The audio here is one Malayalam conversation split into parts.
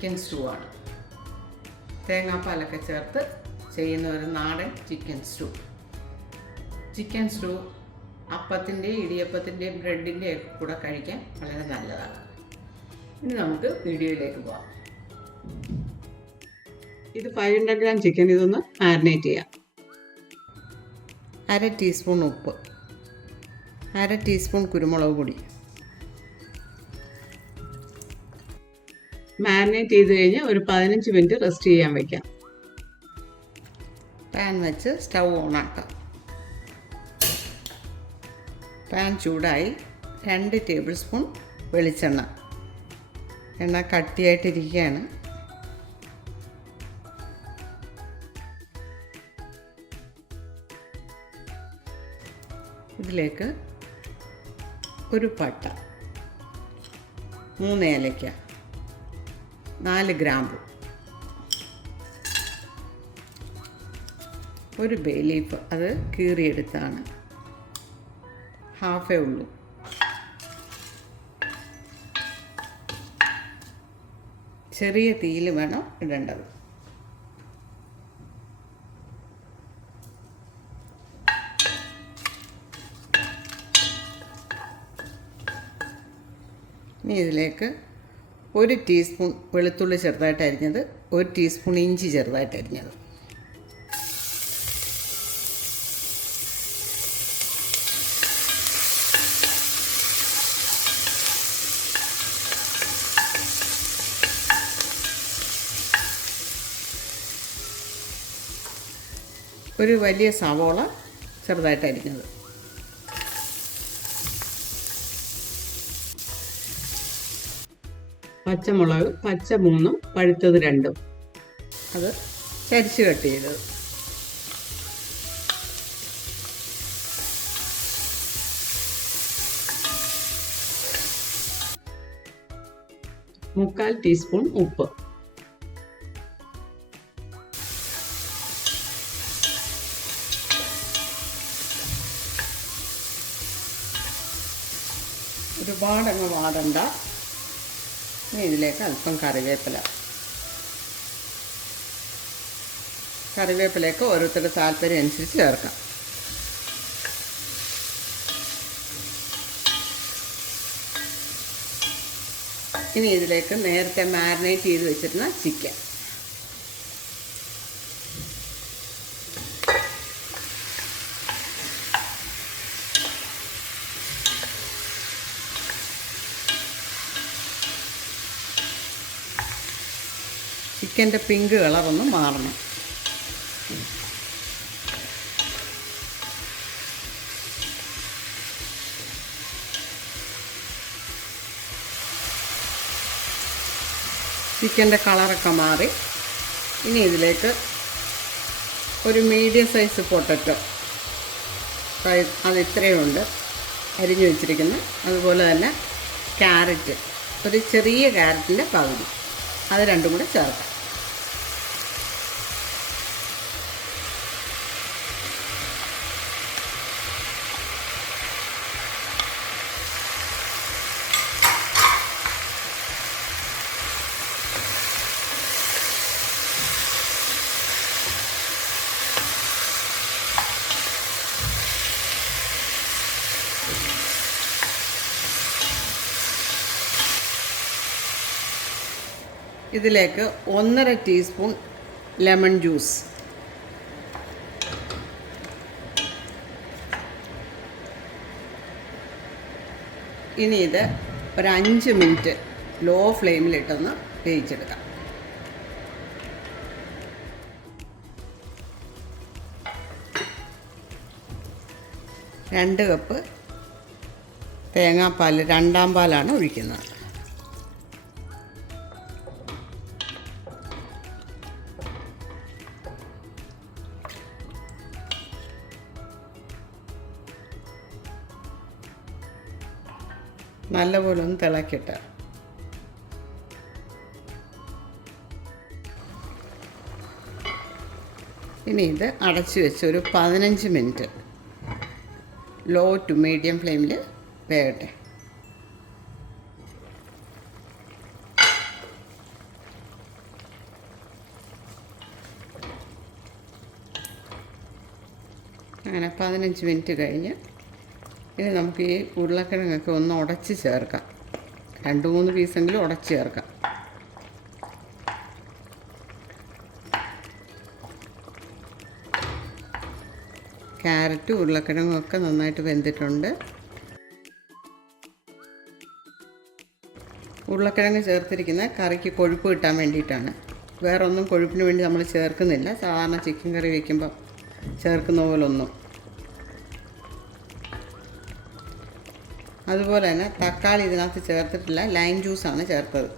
ചിക്കൻ സ്റ്റൂ ആണ്. തേങ്ങാപ്പാലൊക്കെ ചേർത്ത് ചെയ്യുന്ന ഒരു നാടൻ ചിക്കൻ സ്റ്റൂ. ചിക്കൻ സ്റ്റൂ അപ്പത്തിൻ്റെയും ഇടിയപ്പത്തിൻ്റെയും ബ്രെഡിൻ്റെയും കൂടെ കഴിക്കാൻ വളരെ നല്ലതാണ്. ഇനി നമുക്ക് വീഡിയോയിലേക്ക് പോകാം. ഇത് 500 ഗ്രാം ചിക്കൻ. ഇതൊന്ന് മാരിനേറ്റ് ചെയ്യാം. 1/2 ടീസ്പൂൺ ഉപ്പ്, 1/2 ടീസ്പൂൺ കുരുമുളക് പൊടി. മാരിനേറ്റ് ചെയ്ത് കഴിഞ്ഞ് ഒരു 15 മിനിറ്റ് റെസ്റ്റ് ചെയ്യാൻ വയ്ക്കാം. പാൻ വെച്ച് സ്റ്റൗ ഓണാക്കാം. പാൻ ചൂടായി 2 ടേബിൾ സ്പൂൺ വെളിച്ചെണ്ണ. എണ്ണ കട്ടിയായിട്ടിരിക്കുകയാണ്. ഇതിലേക്ക് ഒരു പട്ട, 3 ഏലക്ക, 4 ഗ്രാമ്പു, ഒരു ബേ ലീഫ്, അത് കീറിയെടുത്താണ്, ഹാഫേ ഉള്ളൂ. ചെറിയ തീയിൽ വേണം ഇടേണ്ടത്. ഇനി ഇതിലേക്ക് 1 ടീസ്പൂൺ വെളുത്തുള്ളി ചെറുതായിട്ട് അരിഞ്ഞത്, 1 ടീസ്പൂൺ ഇഞ്ചി ചെറുതായിട്ട് അരിഞ്ഞത്, ഒരു വലിയ സവോള ചെറുതായിട്ട് അരിഞ്ഞത്, പച്ചമുളക് പച്ച 3, പഴുത്തത് 2, അത് ചരിച്ച് കട്ട് ചെയ്തത്, മുക്കാൽ ടീസ്പൂൺ ഉപ്പ്, ഒരുപാടങ്ങ് വാടണ്ട. ഇനി ഇതിലേക്ക് അല്പം കറിവേപ്പിലയൊക്കെ ഓരോരുത്തരുടെ താല്പര്യം അനുസരിച്ച് ചേർക്കാം. ഇനി ഇതിലേക്ക് നേരത്തെ മാരിനേറ്റ് ചെയ്ത് വെച്ചിരുന്ന ചിക്കൻ, ചിക്കൻ്റെ പിങ്ക് കളറൊന്ന് മാറണം. ചിക്കൻ്റെ കളറൊക്കെ മാറി. ഇനി ഇതിലേക്ക് ഒരു മീഡിയം സൈസ് പൊട്ടറ്റോ, അത് ഇത്രയുണ്ട് അരിഞ്ഞു വെച്ചിരിക്കുന്നത്. അതുപോലെ തന്നെ ക്യാരറ്റ്, ഒരു ചെറിയ ക്യാരറ്റിൻ്റെ പകുതി, അത് രണ്ടും കൂടെ ചേർക്കാം. ഇതിലേക്ക് 1.5 ടീസ്പൂൺ ലെമൺ ജ്യൂസ്, ഇനി ഇത് ഒരു 5 മിനിറ്റ് ലോ ഫ്ലെയിമിലിട്ടൊന്ന് വേവിച്ചെടുക്കാം. രണ്ട് കപ്പ് തേങ്ങാപ്പാൽ, 2ാം പാലാണ് ഒഴിക്കുന്നത്. നല്ലപോലെ ഒന്ന് തിളക്കിയിട്ട് ഇനി ഇത് അടച്ച് വെച്ച് ഒരു 15 മിനിറ്റ് ലോ ടു മീഡിയം ഫ്ലെയിമിൽ വേകട്ടെ. അങ്ങനെ 15 മിനിറ്റ് കഴിഞ്ഞ് ഇനി നമുക്ക് ഈ ഉരുളക്കിഴങ്ങൊക്കെ ഒന്ന് ഉടച്ച് ചേർക്കാം. 2-3 പീസെങ്കിലും ഉടച്ച് ചേർക്കാം. ക്യാരറ്റും ഉരുളക്കിഴങ്ങും ഒക്കെ നന്നായിട്ട് വെന്തിട്ടുണ്ട്. ഉരുളക്കിഴങ്ങ് ചേർത്തിരിക്കുന്ന കറിക്ക് കൊഴുപ്പ് കിട്ടാൻ വേണ്ടിയിട്ടാണ്. വേറൊന്നും കൊഴുപ്പിന് വേണ്ടി നമ്മൾ ചേർക്കുന്നില്ല. സാധാരണ ചിക്കൻ കറി വയ്ക്കുമ്പോൾ ചേർക്കുന്ന പോലൊന്നും. അതുപോലെ തന്നെ തക്കാളി ഇതിനകത്ത് ചേർത്തിട്ടില്ല, ലൈം ജ്യൂസാണ് ചേർത്തത്.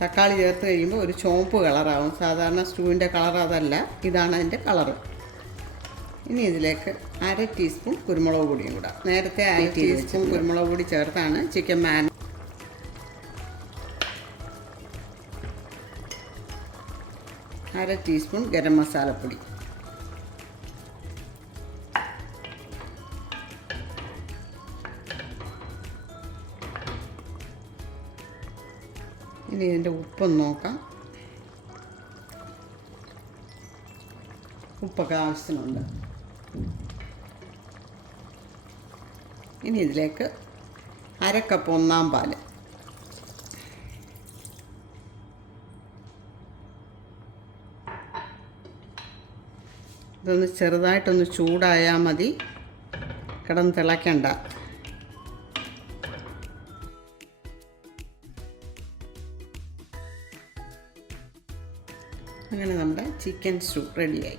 തക്കാളി ചേർത്ത് കഴിയുമ്പോൾ ഒരു ചുവപ്പ് കളറാവും. സാധാരണ സ്റ്റൂവിൻ്റെ കളർ അതല്ല, ഇതാണ് അതിൻ്റെ കളറ്. ഇനി ഇതിലേക്ക് 1/2 ടീസ്പൂൺ കുരുമുളക് പൊടിയും കൂടെ. നേരത്തെ 1/2 ടീസ്പൂൺ കുരുമുളക് പൊടി ചേർത്താണ് ചിക്കൻ 1/2 ടീസ്പൂൺ ഗരം മസാലപ്പൊടി. ഇനി ഇതിൻ്റെ ഉപ്പൊന്ന് നോക്കാം. ഉപ്പൊക്കെ ആവശ്യത്തിനുണ്ട്. ഇനി ഇതിലേക്ക് 1/2 കപ്പ് ഒന്നാം പാൽ. ഇതൊന്ന് ചെറുതായിട്ടൊന്ന് ചൂടായാൽ മതി, കിടന്ന് തിളയ്ക്കണ്ട. അങ്ങനെ നമ്മുടെ ചിക്കൻ സ്റ്റൂ റെഡിയായി.